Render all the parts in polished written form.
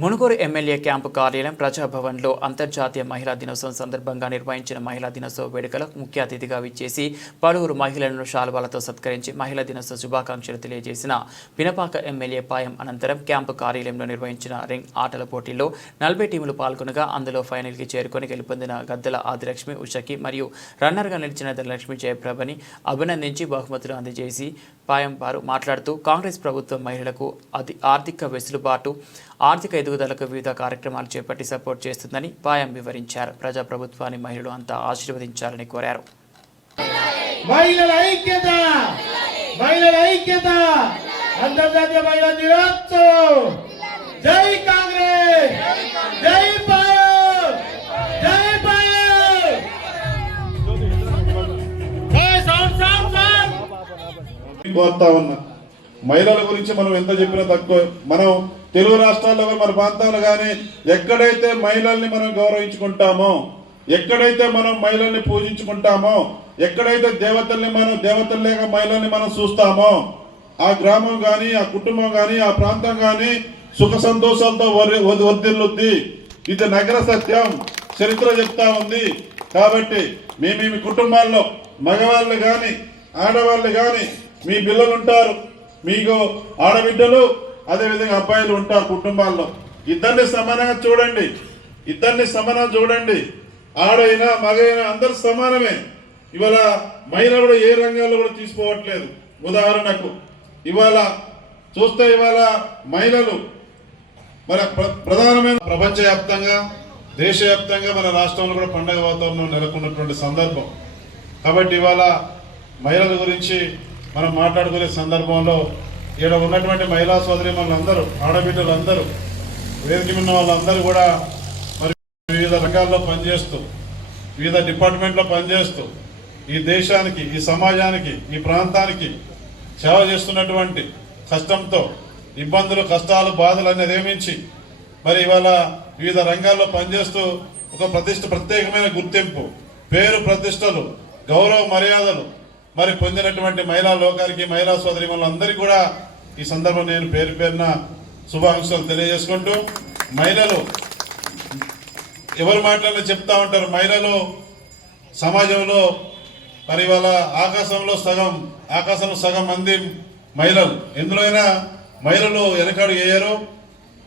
Munugode MLA camp కార్యాలయం ప్రజాభవన్లో అంతర్జాతీయ మహిళా దినోత్సవం సందర్భంగా నిర్వహించిన మహిళా దినోత్సవ వేడుకలకు ముఖ్య అతిథిగా విచ్చేసి పలువురు మహిళలను శాలువాలతో సత్కరించి మహిళా దినోత్సవ శుభాకాంక్షలు తెలియజేసిన పినపాక ఎమ్మెల్యే పాయం అనంతరం క్యాంపు కార్యాలయంలో నిర్వహించిన రింగ్ ఆటల పోటీల్లో 40 టీములు పాల్గొనగా అందులో ఫైనల్కి చేరుకొని గెలుపొందిన గద్దెల ఆదిలక్ష్మి ఉషకి మరియు రన్నర్గా నిలిచిన ధనలక్ష్మి జయప్రభని అభినందించి బహుమతులు అందజేసి పాయం వారు మాట్లాడుతూ కాంగ్రెస్ ప్రభుత్వం మహిళలకు ఆర్థిక వెసులుబాటు ఆర్థిక ఎదుగుదలకు వివిధ కార్యక్రమాలు చేపట్టి సపోర్ట్ చేస్తుందని పాయం వివరించారు. ప్రజాప్రభుత్వాన్ని మహిళలు అంతా ఆశీర్వదించాలని కోరారు. మహిళల ఐక్యత అంతర్జాతీయ మహిళా దినోత్సవం. జై కాంగ్రెస్, జై పాయం, జై పాయం. కోరుతా ఉన్నా, మహిళల గురించి మనం ఎంత చెప్పినా తక్కువ. మనం తెలుగు రాష్ట్రాల్లో మన ప్రాంతాలు కానీ ఎక్కడైతే మహిళల్ని మనం గౌరవించుకుంటామో, ఎక్కడైతే మనం మహిళల్ని పూజించుకుంటామో, ఎక్కడైతే దేవతల్ని మనం దేవతల్లేక మహిళల్ని మనం చూస్తామో, ఆ గ్రామం కానీ ఆ కుటుంబం కానీ ఆ ప్రాంతం కానీ సుఖ సంతోషాలతో వర్ధిల్లుద్ది. ఇది నగర సత్యం, చరిత్ర చెప్తా ఉంది. కాబట్టి మీ కుటుంబాల్లో మగవాళ్ళు కానీ ఆడవాళ్ళు కానీ మీ పిల్లలు ఉంటారు, మీకు ఆడబిడ్డలు అదేవిధంగా అబ్బాయిలు ఉంటారు కుటుంబాల్లో. ఇద్దరిని సమానంగా చూడండి, చూడండి. ఆడైనా మగైనా అందరు సమానమే. ఇవాళ మహిళ కూడా ఏ రంగాల్లో కూడా తీసుకోవట్లేదు. ఉదాహరణకు ఇవాళ చూస్తే ఇవాళ మహిళలు మన ప్రధానమైన ప్రపంచవ్యాప్తంగా దేశవ్యాప్తంగా మన రాష్ట్రంలో కూడా పండుగ వాతావరణం నెలకొన్నటువంటి సందర్భం. కాబట్టి ఇవాళ మహిళల గురించి మనం మాట్లాడుకునే సందర్భంలో ఇక్కడ ఉన్నటువంటి మహిళా సోదరీమణులందరూ, ఆడబిడ్డలందరూ, వేదిక ఉన్న వాళ్ళందరూ కూడా మరి వివిధ రంగాల్లో పనిచేస్తూ, వివిధ డిపార్ట్మెంట్లో పనిచేస్తూ ఈ దేశానికి, ఈ సమాజానికి, ఈ ప్రాంతానికి సేవ చేస్తున్నటువంటి కష్టంతో ఇబ్బందులు, కష్టాలు, బాధలు అనేది ఏమించి మరి ఇవాళ వివిధ రంగాల్లో పనిచేస్తూ ఒక ప్రత్యేకమైన గుర్తింపు, పేరు, ప్రతిష్టలు, గౌరవ మర్యాదలు మరి పొందినటువంటి మహిళా లోకానికి, మహిళా సోదరీమణులందరికీ కూడా ఈ సందర్భం నేను పేరు పేరున శుభాకాంక్షలు తెలియజేసుకుంటూ, మహిళలు ఎవరు మాట్లాడినా చెప్తా ఉంటారు, మహిళలు సమాజంలో మరి ఇవాళ ఆకాశంలో సగం మంది మహిళలు. ఎందులోనైనా మహిళలు వెనకాడు వేయరు.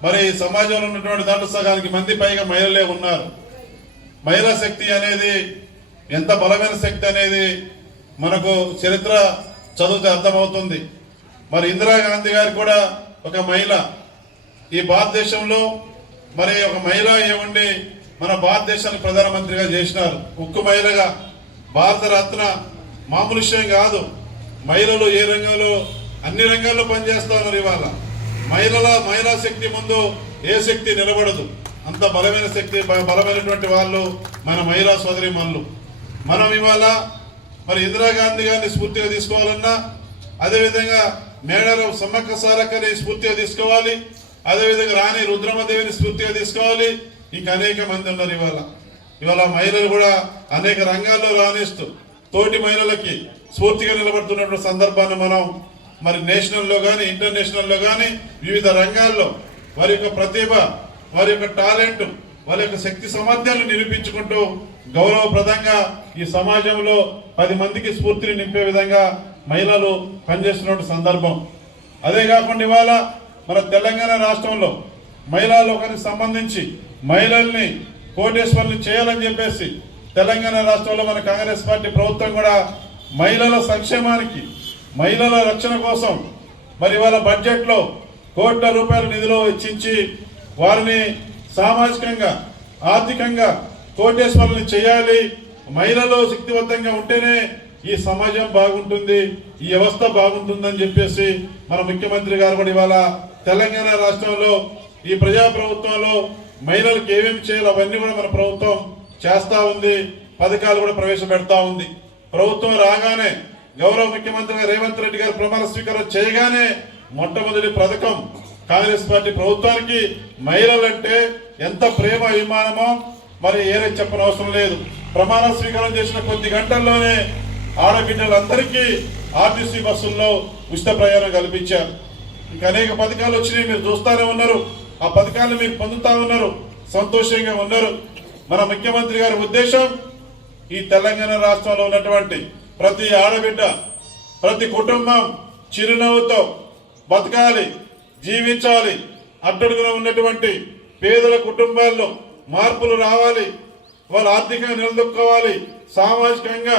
మరి సమాజంలో ఉన్నటువంటి దాంట్లో సగానికి మంది పైగా మహిళలే ఉన్నారు. మహిళా శక్తి అనేది ఎంత బలమైన శక్తి అనేది మనకు చరిత్ర చదివితే అర్థమవుతుంది. మరి ఇందిరాగాంధీ గారు కూడా ఒక మహిళ. ఈ భారతదేశంలో మరి ఒక మహిళ ఏముండి మన భారతదేశానికి ప్రధానమంత్రిగా చేసినారు. ఉక్కు మహిళగా, భారతరత్న. మామూలు విషయం కాదు. మహిళలు ఏ రంగంలో, అన్ని రంగాల్లో పనిచేస్తా ఉన్నారు. ఇవాళ మహిళా శక్తి ముందు ఏ శక్తి నిలబడదు. అంత బలమైన శక్తి, బలమైనటువంటి వాళ్ళు మన మహిళా సోదరీమణులు. మనం ఇవాళ మరి ఇందిరాగాంధీ గారిని స్ఫూర్తిగా తీసుకోవాలన్నా, అదేవిధంగా మేడారం సమ్మక్క సారక్కని స్ఫూర్తిగా తీసుకోవాలి, అదేవిధంగా రాణి రుద్రమదేవిని స్ఫూర్తిగా తీసుకోవాలి. ఇంకా అనేక మంది ఉన్నారు. ఇవాళ మహిళలు కూడా అనేక రంగాల్లో రాణిస్తూ తోటి మహిళలకి స్ఫూర్తిగా నిలబడుతున్నటువంటి సందర్భాన్ని మనం మరి నేషనల్లో కానీ ఇంటర్నేషనల్లో కానీ వివిధ రంగాల్లో వారి యొక్క ప్రతిభ, వారి యొక్క టాలెంట్, వారి యొక్క శక్తి సామర్థ్యాలను నిరూపించుకుంటూ గౌరవప్రదంగా ఈ సమాజంలో 10 మందికి స్ఫూర్తిని నింపే విధంగా మహిళలు పనిచేస్తున్న సందర్భం. అదే కాకుండా ఇవాళ మన తెలంగాణ రాష్ట్రంలో మహిళా లోకానికి సంబంధించి మహిళల్ని కోటేశ్వర్లు చేయాలని చెప్పేసి తెలంగాణ రాష్ట్రంలో మన కాంగ్రెస్ పార్టీ ప్రభుత్వం కూడా మహిళల సంక్షేమానికి, మహిళల రక్షణ కోసం మరి ఇవాళ బడ్జెట్లో కోట్ల రూపాయల నిధులు వెచ్చించి వారిని సామాజికంగా, ఆర్థికంగా కోటేశ్వరులను చేయాలి. మహిళలు శక్తివంతంగా ఉంటేనే ఈ సమాజం బాగుంటుంది, ఈ వ్యవస్థ బాగుంటుందని చెప్పేసి మన ముఖ్యమంత్రి గారు కూడా ఇవాళ తెలంగాణ రాష్ట్రంలో ఈ ప్రజాప్రభుత్వంలో మహిళలకు ఏమేమి చేయాలో అవన్నీ కూడా మన ప్రభుత్వం చేస్తా ఉంది. పథకాలు కూడా ప్రవేశపెడతా ఉంది. ప్రభుత్వం రాగానే గౌరవ ముఖ్యమంత్రి రేవంత్ రెడ్డి గారు ప్రమాణ స్వీకారం చేయగానే మొట్టమొదటి పథకం కాంగ్రెస్ పార్టీ ప్రభుత్వానికి మహిళలంటే ఎంత ప్రేమ, అభిమానమో మరి ఏరే చెప్పనవసరం లేదు. ప్రమాణ స్వీకారం చేసిన కొద్ది గంటల్లోనే ఆడబిడ్డలందరికీ ఆర్టీసీ బస్సుల్లో ఉచిత ప్రయాణం కల్పించారు. ఇంకా అనేక పథకాలు వచ్చినాయి, మీరు చూస్తూనే ఉన్నారు. ఆ పథకాలను మీరు పొందుతా ఉన్నారు, సంతోషంగా ఉన్నారు. మన ముఖ్యమంత్రి గారి ఉద్దేశం ఈ తెలంగాణ రాష్ట్రంలో ఉన్నటువంటి ప్రతి ఆడబిడ్డ, ప్రతి కుటుంబం చిరునవ్వుతో బతకాలి, జీవించాలి. అట్టడుగున ఉన్నటువంటి పేదల కుటుంబాల్లో మార్పులు రావాలి, వాళ్ళు ఆర్థికంగా నిలదొక్కోవాలి. సామాజికంగా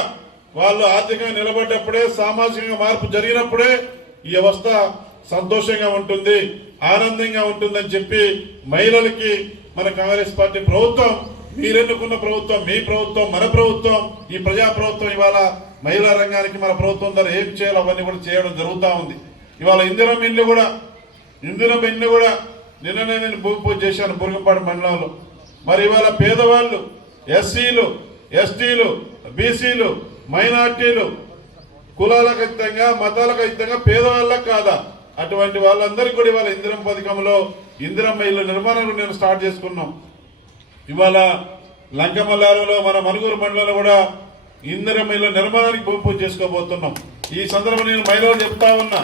వాళ్ళు ఆర్థికంగా నిలబడ్డప్పుడే, సామాజికంగా మార్పు జరిగినప్పుడే ఈ వ్యవస్థ సంతోషంగా ఉంటుంది, ఆనందంగా ఉంటుందని చెప్పి మహిళలకి మన కాంగ్రెస్ పార్టీ ప్రభుత్వం, మీరెన్నుకున్న ప్రభుత్వం, మీ ప్రభుత్వం, మన ప్రభుత్వం, ఈ ప్రజా ప్రభుత్వం ఇవాళ మహిళా రంగానికి మన ప్రభుత్వం ద్వారా ఏం చేయాలో అవన్నీ కూడా చేయడం జరుగుతూ ఉంది. ఇవాళ ఇందిరం ఇల్లు కూడా నిన్ననే నేను భూమి పూజ చేశాను బుర్గంపాడు మండలంలో. మరి ఇవాళ పేదవాళ్ళు, ఎస్సీలు, ఎస్టీలు, బీసీలు, మైనార్టీలు, కులాలకు అతీతంగా, మతాలకు అతీతంగా పేదవాళ్ళకు కాదా, అటువంటి వాళ్ళందరికీ కూడా ఇవాళ ఇందిరం పథకంలో ఇందిరమ్మ ఇల్లు నిర్మాణం నేను స్టార్ట్ చేసుకున్నాం. ఇవాళ లంకమల్లారులో మన మనుగూరు మండలంలో కూడా ఇందిరమ్మ ఇల్లు నిర్మాణానికి భూమి పూజ చేసుకోబోతున్నాం. ఈ సందర్భంగా నేను మహిళలు చెప్తా ఉన్నా.